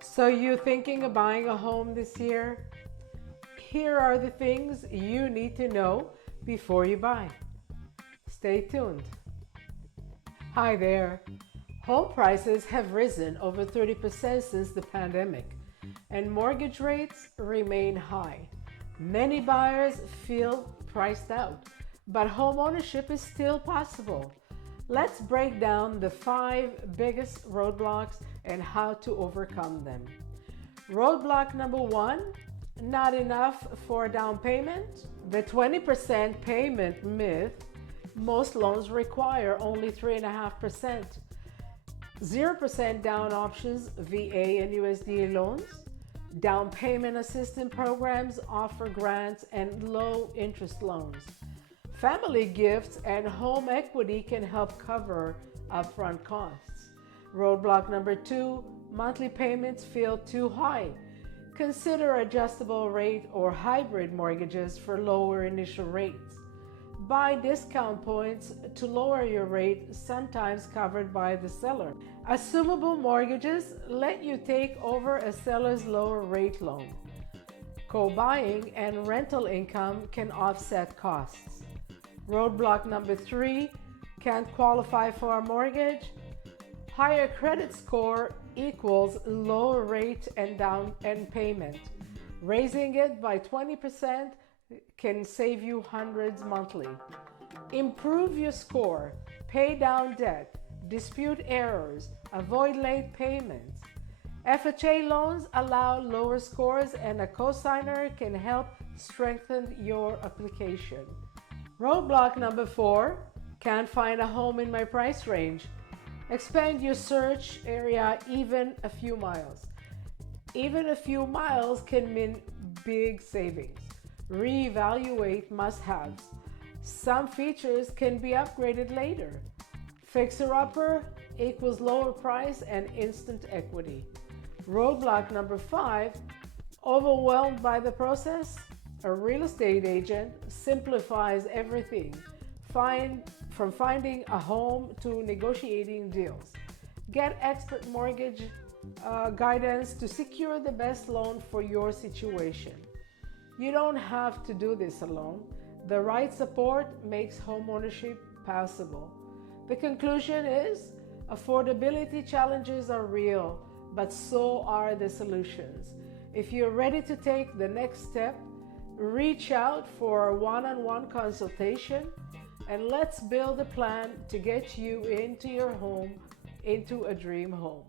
So you thinking of buying a home this year? Here are the things you need to know before you buy. Stay tuned. Hi there. Home prices have risen over 30% since the pandemic, and mortgage rates remain high. Many buyers feel priced out, but home ownership is still possible. Let's break down the 5 biggest roadblocks and how to overcome them. Roadblock number 1, not enough for a down payment. The 20% payment myth. Most loans require only 3.5%. 0% down options, VA and USDA loans. Down payment assistance programs offer grants and low interest loans. Family gifts and home equity can help cover upfront costs. Roadblock number 2, monthly payments feel too high. Consider adjustable rate or hybrid mortgages for lower initial rates. Buy discount points to lower your rate, sometimes covered by the seller. Assumable mortgages let you take over a seller's lower rate loan. Co-buying and rental income can offset costs. Roadblock number 3, can't qualify for a mortgage. Higher credit score equals lower rate and payment. Raising it by 20% can save you hundreds monthly. Improve your score, pay down debt, dispute errors, avoid late payments. FHA loans allow lower scores, and a cosigner can help strengthen your application. Roadblock number 4, can't find a home in my price range. Expand your search area even a few miles. Even a few miles can mean big savings. Reevaluate must-haves. Some features can be upgraded later. Fixer-upper equals lower price and instant equity. Roadblock number 5, overwhelmed by the process? A real estate agent simplifies everything, from finding a home to negotiating deals. Get expert mortgage guidance to secure the best loan for your situation. You don't have to do this alone. The right support makes homeownership possible. The conclusion is, affordability challenges are real, but so are the solutions. If you're ready to take the next step, reach out for a one-on-one consultation, and let's build a plan to get you into your home, into a dream home.